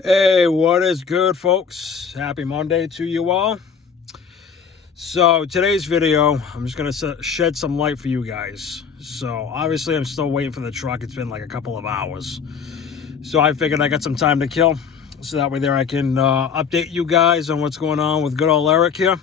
Hey, what is good, folks? Happy Monday to you all. So today's video, I'm just going to shed some light for you guys. So obviously I'm still waiting for the truck. It's been like a couple of hours. So I figured I got some time to kill. So that way there I can update you guys on what's going on with good old Eric here.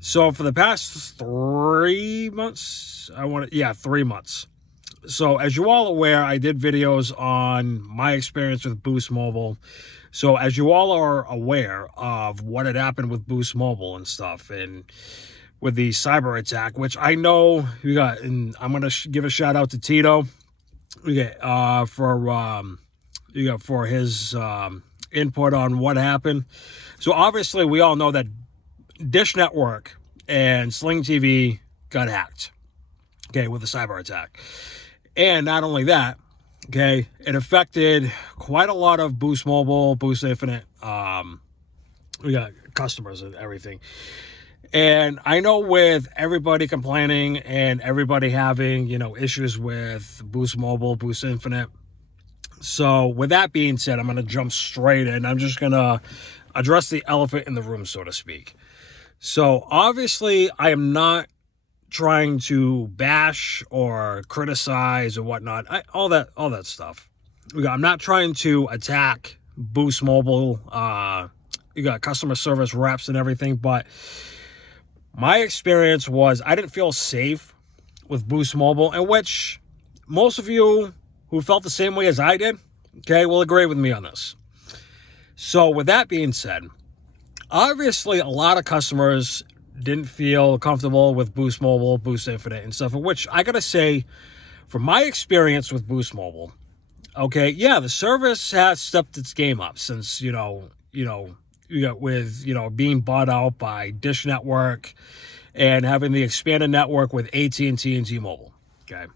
So for the past 3 months, 3 months. So as you all aware, I did videos on my experience with Boost Mobile. So as you all are aware of what had happened with Boost Mobile and stuff, and with the cyber attack, which I know you got, and I'm gonna give a shout out to Tito, for his input on what happened. So obviously we all know that Dish Network and Sling TV got hacked, okay, with the cyber attack. And not only that, okay, it affected quite a lot of Boost Mobile, Boost Infinite, customers and everything. And I know with everybody complaining and everybody having, issues with Boost Mobile, Boost Infinite. So with that being said, I'm going to jump straight in. I'm just going to address the elephant in the room, so to speak. So obviously I am not trying to bash or criticize or whatnot, all that stuff. I'm not trying to attack Boost Mobile. You got customer service reps and everything, but my experience was I didn't feel safe with Boost Mobile, in which most of you who felt the same way as I did, okay, will agree with me on this. So with that being said, obviously a lot of customers didn't feel comfortable with Boost Mobile, Boost Infinite and stuff, which I gotta say, from my experience with Boost Mobile, okay, yeah, the service has stepped its game up since, being bought out by Dish Network and having the expanded network with AT&T and T-Mobile, okay?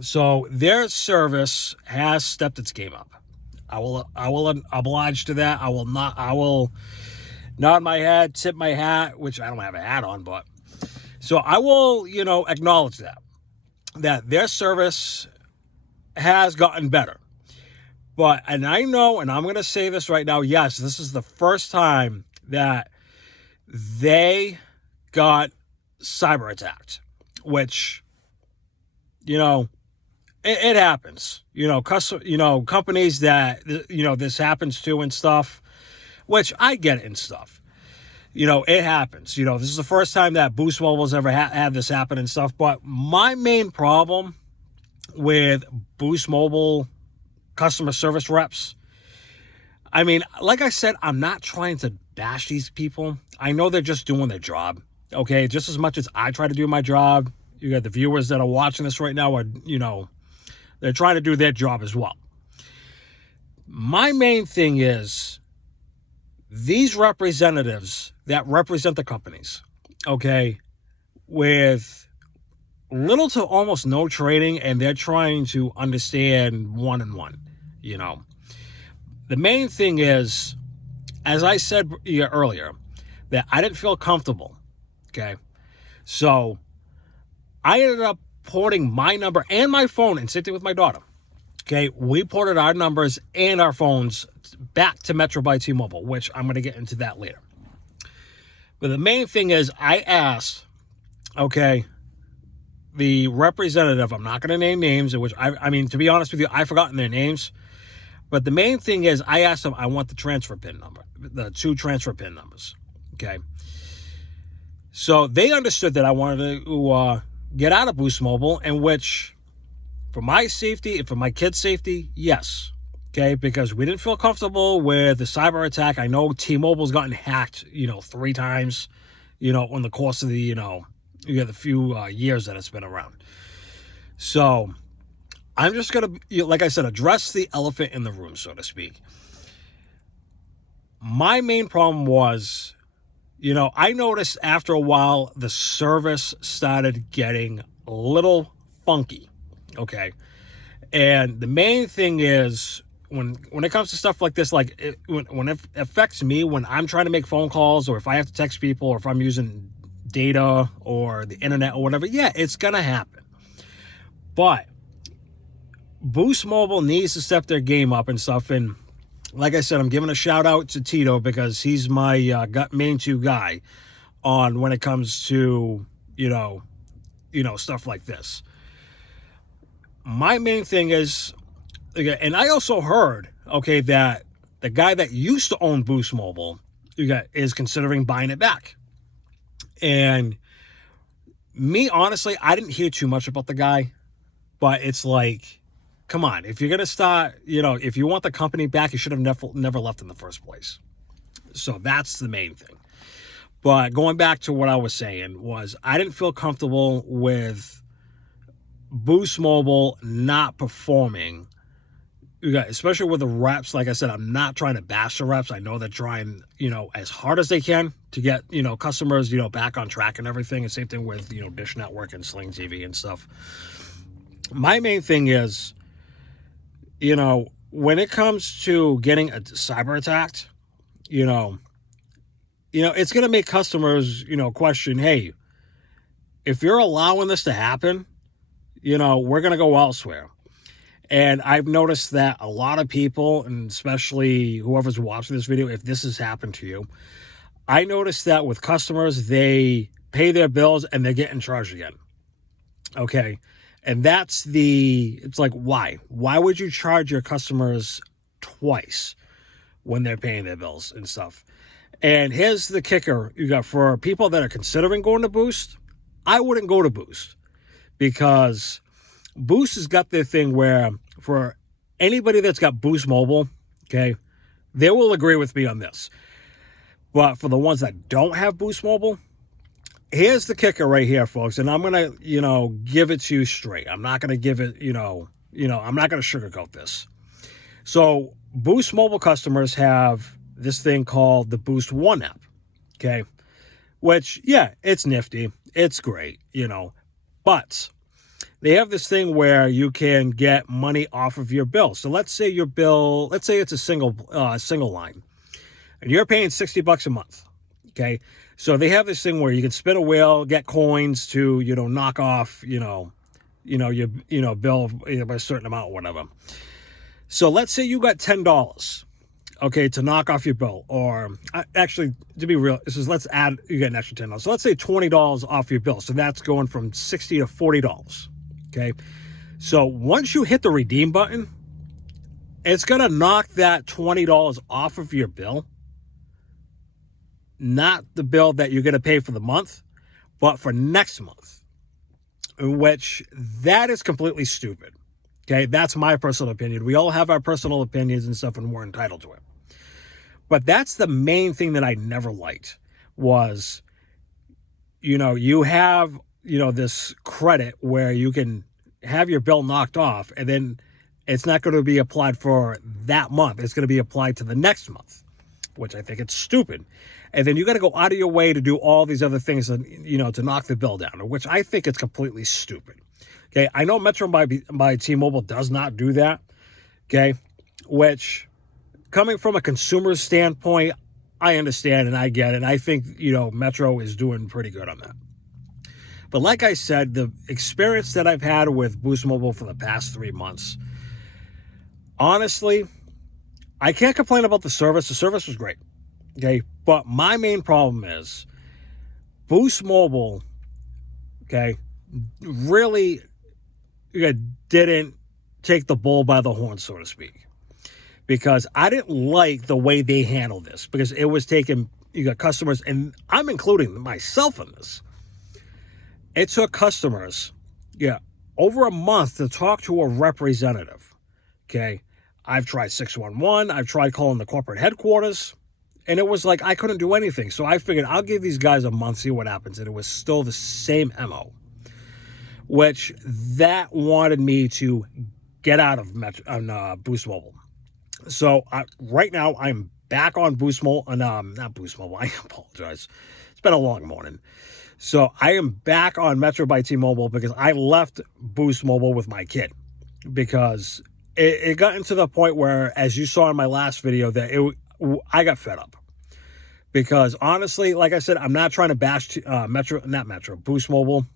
So their service has stepped its game up. I will oblige to that. I will nod my head, tip my hat, which I don't have a hat on, but so I will, acknowledge that their service has gotten better. But, and I know, and I'm going to say this right now, yes, this is the first time that they got cyber attacked, which, it happens. Companies that, this happens to and stuff, which I get it and stuff. It happens. This is the first time that Boost Mobile's ever had this happen and stuff. But my main problem with Boost Mobile customer service reps, I mean, like I said, I'm not trying to bash these people. I know they're just doing their job. Okay, just as much as I try to do my job, you got the viewers that are watching this right now are, they're trying to do their job as well. My main thing is, these representatives that represent the companies, okay, with little to almost no training, and they're trying to understand one-on-one, The main thing is, as I said earlier, that I didn't feel comfortable, okay? So I ended up porting my number and my phone and sitting with my daughter. Okay, we ported our numbers and our phones back to Metro by T-Mobile, which I'm going to get into that later. But the main thing is, I asked, okay, the representative, I'm not going to name names, which I mean, to be honest with you, I've forgotten their names. But the main thing is, I asked them, I want the transfer PIN number, the 2 transfer PIN numbers, okay? So they understood that I wanted to get out of Boost Mobile, in which, for my safety and for my kids' safety, yes. Okay, because we didn't feel comfortable with the cyber attack. I know T-Mobile's gotten hacked, 3 times, on the course of the, the few years that it's been around. So I'm just going to, like I said, address the elephant in the room, so to speak. My main problem was, I noticed after a while the service started getting a little funky. Okay. And the main thing is, when it comes to stuff like this, like when it affects me, when I'm trying to make phone calls, or if I have to text people, or if I'm using data or the internet or whatever, yeah, it's going to happen. But Boost Mobile needs to step their game up and stuff. And like I said, I'm giving a shout out to Tito because he's my main two guy on when it comes to, stuff like this. My main thing is, okay, and I also heard, okay, that the guy that used to own Boost Mobile is considering buying it back. And me, honestly, I didn't hear too much about the guy, but it's like, come on, if you're going to start, if you want the company back, you should have never left in the first place. So that's the main thing. But going back to what I was saying was I didn't feel comfortable with Boost Mobile not performing, especially with the reps. Like I said, I'm not trying to bash the reps. I know they're trying, as hard as they can to get, customers, back on track and everything. And same thing with, Dish Network and Sling TV and stuff. My main thing is, when it comes to getting a cyber attacked, it's going to make customers, question, hey, if you're allowing this to happen, we're going to go elsewhere. And I've noticed that a lot of people, and especially whoever's watching this video, if this has happened to you, I noticed that with customers, they pay their bills and they're getting charged again. Okay. And it's like, why? Why would you charge your customers twice when they're paying their bills and stuff? And here's the kicker. You got for people that are considering going to Boost, I wouldn't go to Boost because Boost has got their thing where for anybody that's got Boost Mobile, okay, they will agree with me on this. But for the ones that don't have Boost Mobile, here's the kicker right here, folks. And I'm going to, give it to you straight. I'm not going to give it, I'm not going to sugarcoat this. So Boost Mobile customers have this thing called the Boost One app, okay? Which, yeah, it's nifty. It's great, but they have this thing where you can get money off of your bill. So let's say it's a single line, and you're paying $60 a month, okay? So they have this thing where you can spin a wheel, get coins to, knock off, your bill by a certain amount or whatever. So let's say you got $10, okay, to knock off your bill, or actually, to be real, you get an extra $10. So let's say $20 off your bill. So that's going from $60 to $40, okay? So once you hit the redeem button, it's going to knock that $20 off of your bill, not the bill that you're going to pay for the month, but for next month, which that is completely stupid, okay? That's my personal opinion. We all have our personal opinions and stuff, and we're entitled to it. But that's the main thing that I never liked was, you have, this credit where you can have your bill knocked off and then it's not going to be applied for that month. It's going to be applied to the next month, which I think it's stupid. And then you got to go out of your way to do all these other things, to knock the bill down, which I think it's completely stupid. Okay. I know Metro by T-Mobile does not do that. Okay. Which, coming from a consumer standpoint, I understand and I get it. And I think, Metro is doing pretty good on that. But like I said, the experience that I've had with Boost Mobile for the past 3 months, honestly, I can't complain about the service. The service was great. Okay. But my main problem is Boost Mobile, okay, really didn't take the bull by the horn, so to speak. Because I didn't like the way they handled this, because it was taking, customers, and I'm including myself in this. It took customers, over a month to talk to a representative, okay? I've tried 611, I've tried calling the corporate headquarters, and it was like I couldn't do anything. So I figured I'll give these guys a month, see what happens, and it was still the same MO, which that wanted me to get out of Boost Mobile. So right now I'm back on Boost Mobile, not Boost Mobile, I apologize. It's been a long morning. So I am back on Metro by T-Mobile because I left Boost Mobile with my kid because it got into the point where, as you saw in my last video, that I got fed up. Because honestly, like I said, I'm not trying to bash Boost Mobile.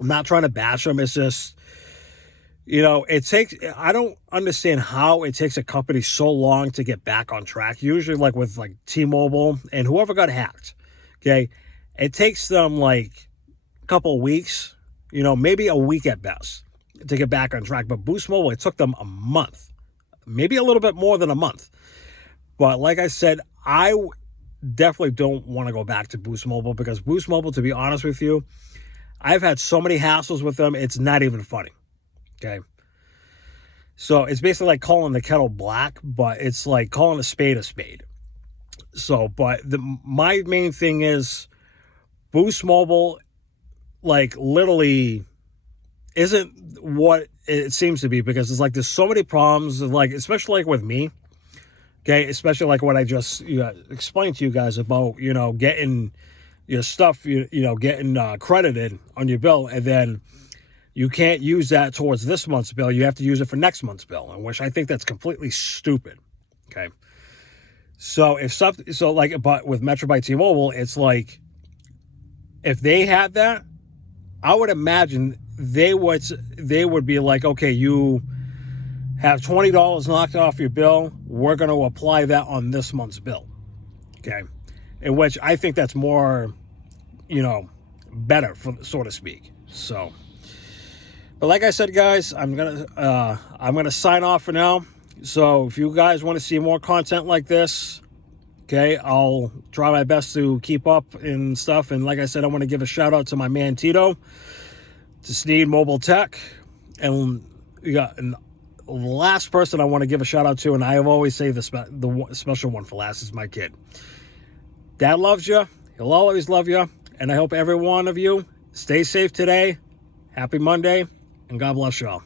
I'm not trying to bash them. It's just, I don't understand how it takes a company so long to get back on track. Usually like with like T-Mobile and whoever got hacked, okay, it takes them like a couple of weeks, maybe a week at best to get back on track. But Boost Mobile, it took them a month, maybe a little bit more than a month. But like I said, I definitely don't want to go back to Boost Mobile because Boost Mobile, to be honest with you, I've had so many hassles with them, it's not even funny. Okay. So it's basically like calling the kettle black, but it's like calling a spade a spade. So, but my main thing is Boost Mobile, like literally isn't what it seems to be because it's like there's so many problems, like especially like with me. Okay, especially like what I just explained to you guys about, getting your stuff, getting credited on your bill, and then you can't use that towards this month's bill. You have to use it for next month's bill, which I think that's completely stupid. Okay, so but with Metro by T-Mobile, it's like if they had that, I would imagine they would be like, okay, you have $20 knocked off your bill. We're going to apply that on this month's bill. Okay, in which I think that's more, better, so to speak. So. But like I said, guys, I'm gonna sign off for now. So if you guys want to see more content like this, okay, I'll try my best to keep up and stuff. And like I said, I want to give a shout out to my man Tito, to Sneed Mobile Tech, and the last person I want to give a shout out to, and I have always say the special one for last, is my kid. Dad loves you. He'll always love you, and I hope every one of you stay safe today. Happy Monday. And God bless y'all.